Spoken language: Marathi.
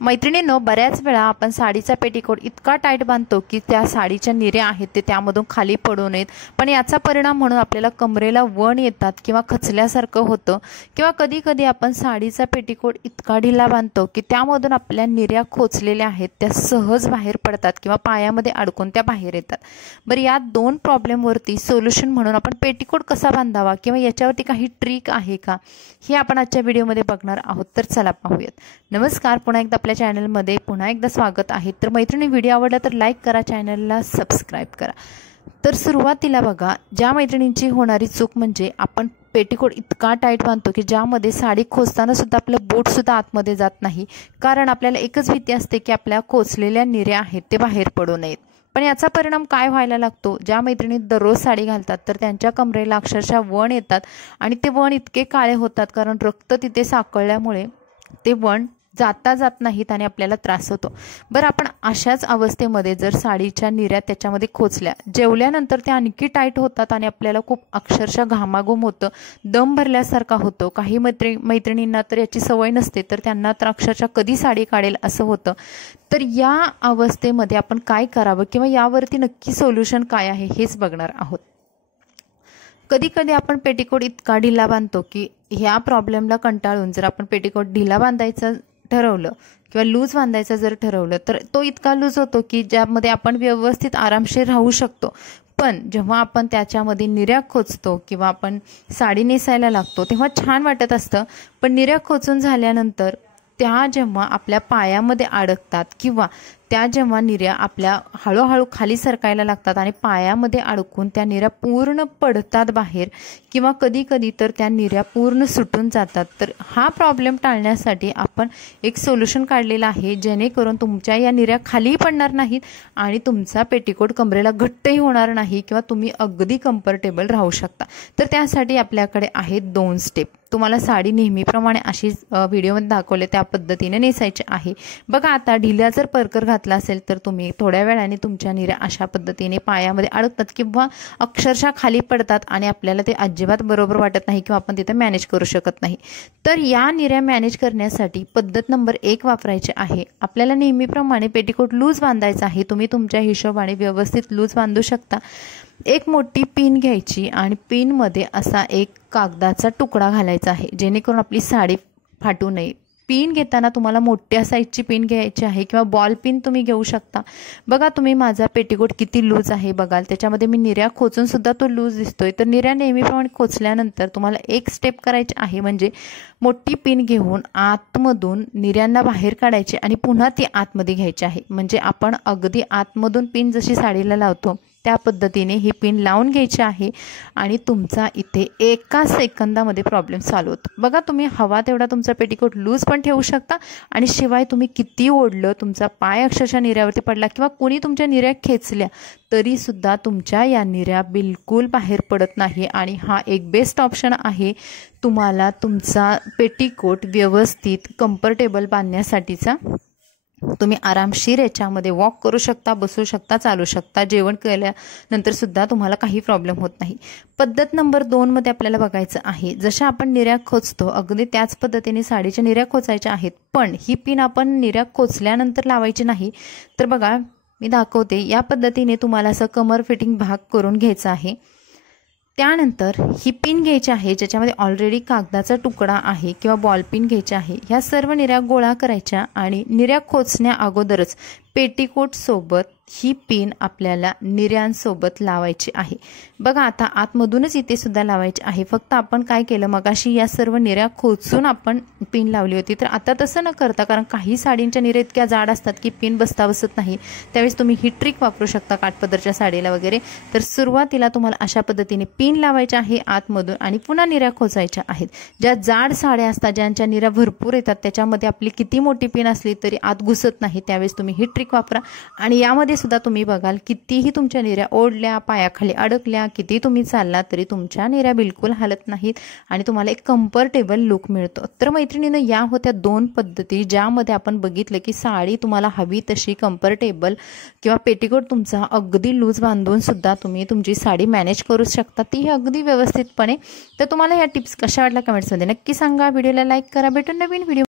मैत्रिणींनो, बऱ्याच वेळा आपण साडीचा पेटीकोट इतका टाईट बांधतो की त्या साडीच्या निऱ्या आहेत ते त्यामधून खाली पडू नयेत, पण याचा परिणाम म्हणून आपल्याला कमरेला वण येतात किंवा खचल्यासारखं होतं किंवा कधी कधी आपण साडीचा पेटीकोट इतका ढिला बांधतो की त्यामधून आपल्या निऱ्या खोचलेल्या आहेत त्या सहज बाहेर पडतात किंवा पायामध्ये अडकून त्या बाहेर येतात। बरं, या दोन प्रॉब्लेमवरती सोल्युशन म्हणून आपण पेटीकोट कसा बांधावा किंवा याच्यावरती काही ट्रिक आहे का हे आपण आजच्या व्हिडिओमध्ये बघणार आहोत। तर चला पाहूयात। नमस्कार, पुन्हा एकदा आपल्या चॅनलमध्ये पुन्हा एकदा स्वागत आहे। तर मैत्रिणी, व्हिडिओ आवडला तर लाईक करा, चॅनलला सबस्क्राइब करा। तर सुरुवातीला बघा, ज्या मैत्रिणींची होणारी चूक म्हणजे आपण पेटीकोट इतका टाईट बांधतो की ज्यामध्ये साडी खोचताना सुद्धा आपलं बोट सुद्धा आतमध्ये जात नाही, कारण आपल्याला एकच भीती असते की आपल्या खोचलेल्या निऱ्या आहेत ते बाहेर पडू नयेत। पण याचा परिणाम काय व्हायला लागतो, ज्या मैत्रिणी दररोज साडी घालतात तर त्यांच्या कमरेला अक्षरशः वण येतात आणि ते वण इतके काळे होतात कारण रक्त तिथे साकळल्यामुळे ते वण जाता जात नाहीत आणि आपल्याला त्रास होतो। बरं, आपण अशाच अवस्थेमध्ये जर साडीच्या निऱ्या त्याच्यामध्ये खोचल्या, जेवल्यानंतर त्या आणखी टाईट होतात आणि आपल्याला खूप अक्षरशः घामाघूम होतं, दम भरल्यासारखा होतो। काही मैत्रिणींना तर याची सवय नसते तर त्यांना तर अक्षरशः कधी साडी काढेल असं होतं। तर या अवस्थेमध्ये आपण काय करावं किंवा यावरती नक्की सोल्युशन काय आहे हेच बघणार आहोत। कधी कधी आपण पेटीकोट इतका ढिला बांधतो की ह्या प्रॉब्लेमला कंटाळून जर आपण पेटीकोट ढिला बांधायचं ठरवलं किंवा लूज बांधायचं जर ठरवलं तर तो इतका लूज होतो की ज्यामध्ये आपण व्यवस्थित आरामशीर राहू शकतो, पण जेव्हा आपण त्याच्यामध्ये निऱ्या खोचतो किंवा आपण साडी नेसायला लागतो तेव्हा छान वाटत असतं, पण निऱ्या खोचून झाल्यानंतर त्या जेव्हा आपल्या पायामध्ये अडकतात किंवा त्या जेव्हा निऱ्या आपल्या हळूहळू खाली सरकायला लागतात आणि पायामध्ये अडकून त्या निऱ्या पूर्ण पडतात बाहेर किंवा कधी कधी तर त्या निऱ्या पूर्ण सुटून जातात। तर हा प्रॉब्लेम टाळण्यासाठी आपण एक सोल्युशन काढलेलं आहे, जेणेकरून तुमच्या या निऱ्या खाली पडणार नाहीत आणि तुमचा पेटीकोट कमरेला घट्टही होणार नाही किंवा तुम्ही अगदी कम्फर्टेबल राहू शकता। तर त्यासाठी आपल्याकडे आहेत 2 स्टेप। तुम्हाला साडी नेहमीप्रमाणे अशी व्हिडिओमध्ये दाखवले त्या पद्धतीने नेसायची आहे। बघा, आता ढिल्या जर परकर घातला असेल तर तुम्ही थोड्या वेळाने तुमच्या निऱ्या अशा पद्धतीने पायामध्ये अडकतात किंवा अक्षरशः खाली पडतात आणि आपल्याला ते अजिबात बरोबर वाटत नाही किंवा आपण तिथे मॅनेज करू शकत नाही। तर या निऱ्या मॅनेज करण्यासाठी पद्धत नंबर 1 वापरायची आहे। आपल्याला नेहमीप्रमाणे पेटीकोट लूज बांधायचा आहे। तुम्ही तुमच्या हिशोबाने व्यवस्थित लूज बांधू शकता। एक मोठी पिन घ्यायची आणि पिनमध्ये असा एक कागदाचा तुकडा घालायचा आहे, जेणेकरून आपली साडी फाटू नये। पिन घेताना तुम्हाला मोठ्या साईजची पिन घ्यायची आहे किंवा बॉल पिन तुम्ही घेऊ शकता। बघा, तुम्ही माझा पेटीकोट किती लूज आहे बघाल, त्याच्यामध्ये मी निऱ्या खोचून सुद्धा तो लूज दिसतोय। तर निऱ्या नेहमीप्रमाणे खोचल्यानंतर तुम्हाला एक स्टेप करायची आहे, म्हणजे मोठी पिन घेऊन आतमधून निऱ्यांना बाहेर काढायची आणि पुन्हा ती आतमध्ये घ्यायची आहे। म्हणजे आपण अगदी आतमधून पिन जशी साडीला लावतो त्या पद्धतीने ही पिन लावून घ्यायची आहे आणि तुमचा इथे एका सेकंदामध्ये प्रॉब्लेम सॉल्व्ह होतो। बघा, तुम्ही हवा तेवढा तुमचा पेटीकोट लूज पण ठेवू शकता आणि शिवाय तुम्ही किती ओढलं, तुमचा पाय अक्षरशः निऱ्यावरती पडला किंवा कोणी तुमच्या निऱ्या खेचल्या तरी सुद्धा तुमच्या या निऱ्या बिलकुल बाहेर पडत नाही आणि हा एक बेस्ट ऑप्शन आहे तुम्हाला तुमचा पेटीकोट व्यवस्थित कम्फर्टेबल बांधण्यासाठीचा। तुम्ही आरामशीर याच्यामध्ये वॉक करू शकता, बसू शकता, चालू शकता, जेवण केल्यानंतर सुद्धा तुम्हाला काही प्रॉब्लेम होत नाही। पद्धत नंबर 2 मध्ये आपल्याला बघायचं आहे, जशा आपण निऱ्या खोचतो अगदी त्याच पद्धतीने साडीच्या निऱ्या खोचायच्या आहेत, पण ही पिन आपण निऱ्या खोचल्यानंतर लावायची नाही। तर बघा, मी दाखवते, या पद्धतीने तुम्हाला असं कमर फिटिंग भाग करून घ्यायचा आहे। त्यानंतर ही पिन घ्यायची आहे ज्याच्यामध्ये ऑलरेडी कागदाचा तुकडा आहे किंवा बॉल पिन घ्यायची आहे। ह्या सर्व निऱ्या गोळा करायच्या आणि निऱ्या खोचण्या अगोदरच पेटीकोट सोबत ही पिन आपल्याला निऱ्यांसोबत लावायची आहे। बघा, आता आतमधूनच इथे सुद्धा लावायची आहे। फक्त आपण काय केलं, मगाशी या सर्व निऱ्या खोचून आपण पिन लावली होती, तर आता तसं न करता, कारण काही साडींच्या निऱ्या इतक्या जाड असतात की पिन बसत नाही, त्यावेळेस तुम्ही ही ट्रिक वापरू शकता काठपदरच्या साडीला वगैरे। तर सुरुवातीला तुम्हाला अशा पद्धतीने पिन लावायची आहे आतमधून आणि पुन्हा निऱ्या खोचायच्या आहेत। ज्या जाड साड्या असतात, ज्यांच्या निऱ्या भरपूर येतात, त्याच्यामध्ये आपली किती मोठी पिन असली तरी आत घुसत नाही, त्यावेळेस तुम्ही ही ट्रिक वापरा। आणि यामध्ये सुद्धा तुम्ही बघाल, कितीही तुमच्या निऱ्या ओढल्या, पायाखाली अडकल्या, किती तुम्ही चालला तरी तुमच्या निऱ्या बिलकुल हालत नाहीत आणि तुम्हाला एक कम्फर्टेबल लुक मिळतो। तर मैत्रिणींनो, या होत्या 2 पद्धती ज्यामध्ये आपण बघितलं की साडी तुम्हाला हवी तशी कम्फर्टेबल किंवा पेटीकोट तुमचा अगदी लूज बांधून सुद्धा तुम्ही तुमची साडी मॅनेज करू शकता, ती अगदी व्यवस्थितपणे। तर तुम्हाला या टिप्स कशा वाटल्या कमेंट्समध्ये नक्की सांगा। व्हिडिओला लाईक करा। भेटून नवीन व्हिडिओ